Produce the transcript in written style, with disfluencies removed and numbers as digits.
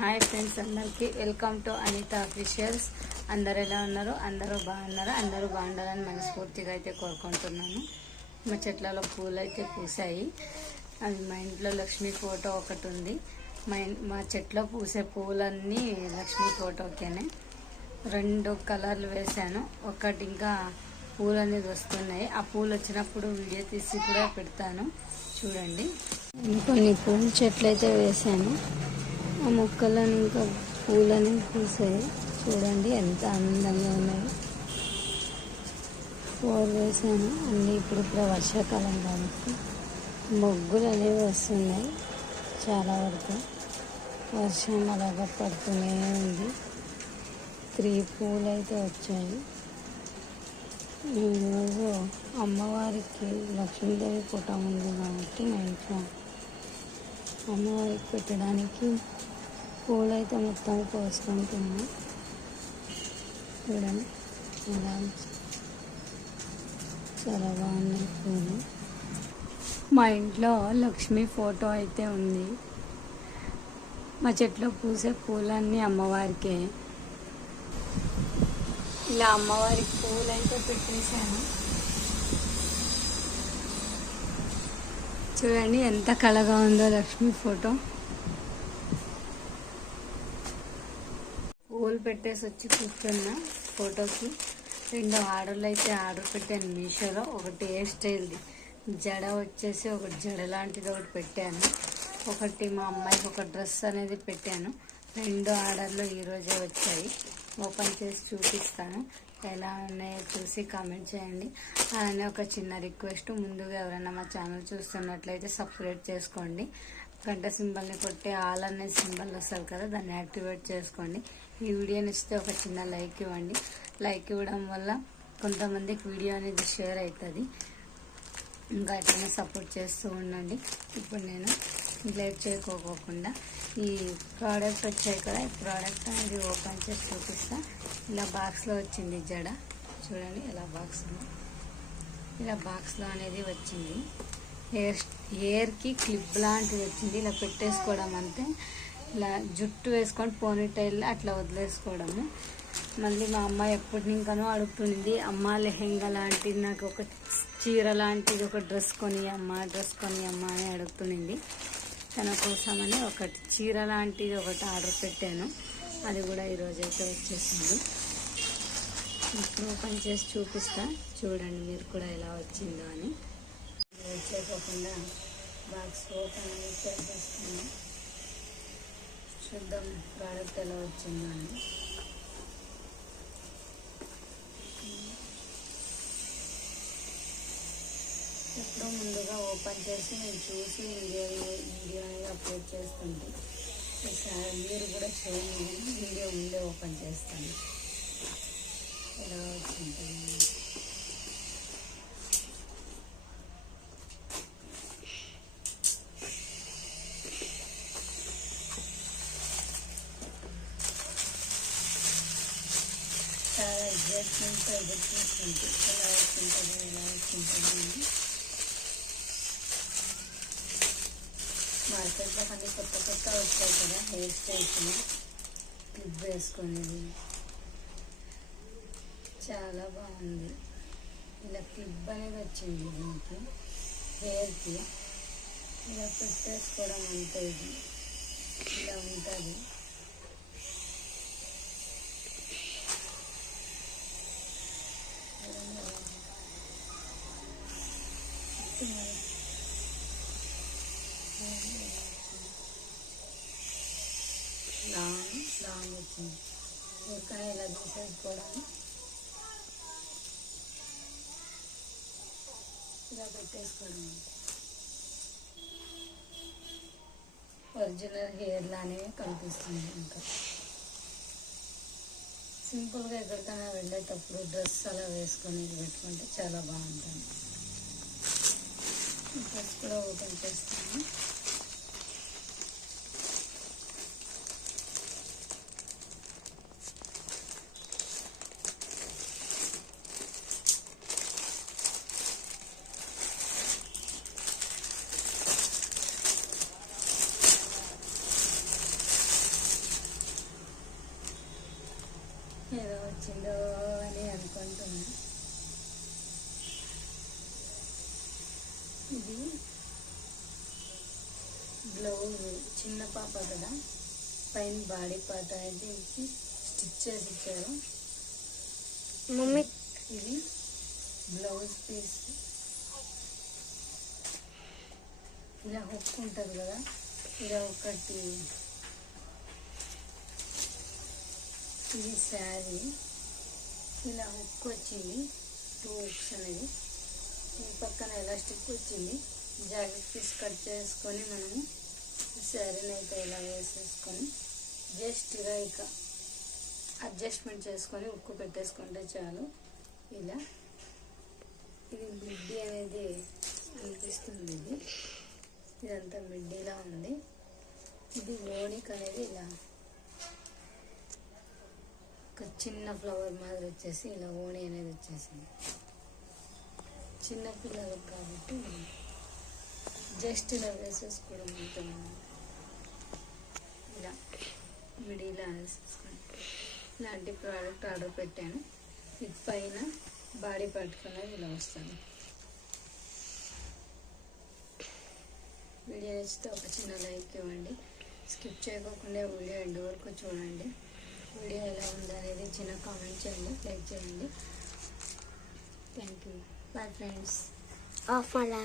Hi friends, అందరికీ welcome to Anitha officials. అందరు ఎలా ఉన్నారు? అందరూ బాగున్నారు. అందరూ బాగుండాలని మనస్ఫూర్తిగా అయితే కోరుకుంటున్నాను. మా చెట్లలో పూలు అయితే పూసాయి. అది మా ఇంట్లో లక్ష్మీ ఫోటో ఒకటి ఉంది. మా చెట్లో పూసే పూలన్నీ లక్ష్మీ ఫోటోకేనే. 2 కలర్లు వేశాను. ఒకటి ఇంకా పూలు అనేది వస్తున్నాయి. ఆ పూలు వచ్చినప్పుడు వీడియో తీసి కూడా పెడతాను, చూడండి. కొన్ని పూల చెట్లు అయితే వేశాను. ఆ మొక్కలను ఇంకా పూలని పూసాయి, చూడండి ఎంత అందంగా ఉన్నాయి. 4 వేసాను అన్నీ. ఇప్పుడు వర్షాకాలం కాబట్టి మొగ్గులు అనేవి వస్తున్నాయి. చాలా వరకు వర్షం అలాగా పడుతూనే ఉంది. 3 పూలు అయితే వచ్చాయి. ఈరోజు అమ్మవారికి లక్ష్మీదేవి ఫోటో ఉంది కాబట్టి మా ఇంట్లో అమ్మవారికి పెట్టడానికి పూలు అయితే మొత్తం కోసుకుంటున్నాం. చూడండి ఇలా చాలా బాగున్నాయి పూలు. మా ఇంట్లో లక్ష్మీ ఫోటో అయితే ఉంది. మా చెట్లో పూసే పూలన్నీ అమ్మవారికే. ఇలా అమ్మవారికి పూలు అయితే పెట్టేశాను. చూడండి ఎంత కళగా ఉందో లక్ష్మీ ఫోటో. పూలు పెట్టేసి వచ్చి కూర్చున్నా ఫోటోకి. 2 ఆర్డర్లు అయితే ఆర్డర్ పెట్టాను మీషోలో. ఒకటి హెయిర్ స్టైల్ది జడ వచ్చేసి ఒకటి జడ లాంటిది ఒకటి పెట్టాను. ఒకటి మా అమ్మాయికి ఒక డ్రెస్ అనేది పెట్టాను. 2 ఆర్డర్లు ఈరోజే వచ్చాయి. ఓపెన్ చేసి చూపిస్తాను. ఎలా ఉన్నాయో చూసి కామెంట్ చేయండి. అలానే ఒక చిన్న రిక్వెస్ట్, ముందుగా ఎవరైనా మా ఛానల్ చూస్తున్నట్లయితే సబ్స్క్రైబ్ చేసుకోండి. గంట సింబల్ని కొట్టి ఆల్ అనే సింబల్ వస్తుంది కదా, దాన్ని యాక్టివేట్ చేసుకోండి. ఈ వీడియోని ఇస్తే ఒక చిన్న లైక్ ఇవ్వండి. లైక్ ఇవ్వడం వల్ల కొంతమందికి వీడియో అనేది షేర్ అవుతుంది. ఇంకా ఎట్లయినా సపోర్ట్ చేస్తూ ఉండండి. ఇప్పుడు నేను లేట్ చేయకోకుండా ఈ ప్రోడక్ట్ వచ్చాయి కదా, ఈ ప్రోడక్ట్ అనేది ఓపెన్ చేసి చూపిస్తా. ఇలా బాక్స్లో వచ్చింది జడ, చూడండి. ఇలా బాక్స్లో అనేది వచ్చింది. హెయిర్కి క్లిప్ లాంటిది వచ్చింది. ఇలా పెట్టేసుకోవడం అంతే. ఇలా జుట్టు వేసుకొని పోనీటైల్ అట్లా వదిలేసుకోవడము. మళ్ళీ మా అమ్మాయి ఎప్పటి ఇంకానో అడుగుతుంది, అమ్మ లెహెంగా లాంటిది, నాకు ఒక చీర లాంటిది ఒక డ్రెస్ కొని అమ్మ అని అడుగుతుంది. తన కోసమని ఒకటి చీర లాంటిది ఒకటి ఆర్డర్ పెట్టాను. అది కూడా ఈరోజు అయితే వచ్చేసింది. ఇప్పుడు ఓపెన్ చేసి చూపిస్తా, చూడండి మీరు కూడా ఎలా వచ్చిందో అని. చేయకోకుండా బాక్స్ ఓపెన్ చేసేస్తాను. చూద్దాం ప్రోడక్ట్ ఎలా వచ్చిందో అని. ఎప్పుడో ముందుగా ఓపెన్ చేసి నేను చూసి వీడియో అనేది అప్లోడ్ చేస్తుంటే మీరు కూడా చేయండి. వీడియో ముందే ఓపెన్ చేస్తాను. ఎలా వచ్చింది చాలా ఎగ్జైట్మెంట్తో ఎదురు చూస్తుంది. ఎలా వచ్చింటుంది అని. మార్కెట్లో అన్ని కొత్త వచ్చాయి కదా, హెయిర్ స్టైల్స్ క్లిప్ వేసుకునేది. చాలా బాగుంది. ఇలా క్లిప్ అనేది వచ్చింది దీనికి, హెయిర్కి. ఇలా పెట్టేసుకోవడం అంతే. ఇది ఇలా ఉంటుంది. లాంగ్ వచ్చింది. ఇంకా ఇలా తీసేసుకోవడం, ఇలా పెట్టేసుకోవడం. ఒరిజినల్ హెయిర్ లానే కనిపిస్తుంది. ఇంకా సింపుల్గా ఎక్కడికైనా వెళ్ళేటప్పుడు డ్రెస్ అలా వేసుకొని పెట్టుకుంటే చాలా బాగుంటుంది. డ్రెస్ కూడా ఓపెన్ చేస్తాను. వచ్చిందో అని అనుకుంటున్నా. ఇది బ్లౌజ్ చిన్న పాప కదా, పైన బాడీ పార్ట్ అయితే స్టిచ్ చేసి ఇచ్చారు మమ్మీ. ఇది బ్లౌజ్ పీస్, ఇలా హుక్ ఉంటుంది కదా, ఇలా ఒకటి. ఇది శారీ, ఇలా హుక్ వచ్చింది, 2 హుక్స్ అనేది. ఈ పక్కన ఎలాస్టిక్ వచ్చింది. జాకెట్ పీస్ కట్ చేసుకొని మనము శారీని అయితే ఇలా వేసేసుకొని జస్ట్ ఇలా ఇక అడ్జస్ట్మెంట్ చేసుకొని ఉక్కు పెట్టేసుకుంటే చాలు. ఇలా ఇది మిడ్డీ అనేది అనిపిస్తుంది. ఇదంతా మిడ్డీలా ఉంది. ఇది ఓణిక్ అనేది ఇలా ఒక చిన్న ఫ్లవర్ మాదిరి వచ్చేసి ఇలా ఓణి అనేది వచ్చేసింది. చిన్నపిల్లలకు కాబట్టి జస్ట్ ఇలా వేసేసుకోవడం ఉంటుంది. ఇలా మిడిలా వేసేసుకోండి. ఇలాంటి ప్రోడక్ట్ ఆర్డర్ పెట్టాను. ఇది పైన బాడీ పట్టుకునేది ఇలా వస్తుంది. వీడియో నచ్చితే ఒక చిన్న లైక్ ఇవ్వండి. స్కిప్ చేయకుండా వీడియో ఎండ్ వరకు చూడండి. వీడియో ఎలా ఉందనేది చిన్న కామెంట్ చేయండి, లైక్ చేయండి. Thank you. Bye friends. ఆఫ్ అలా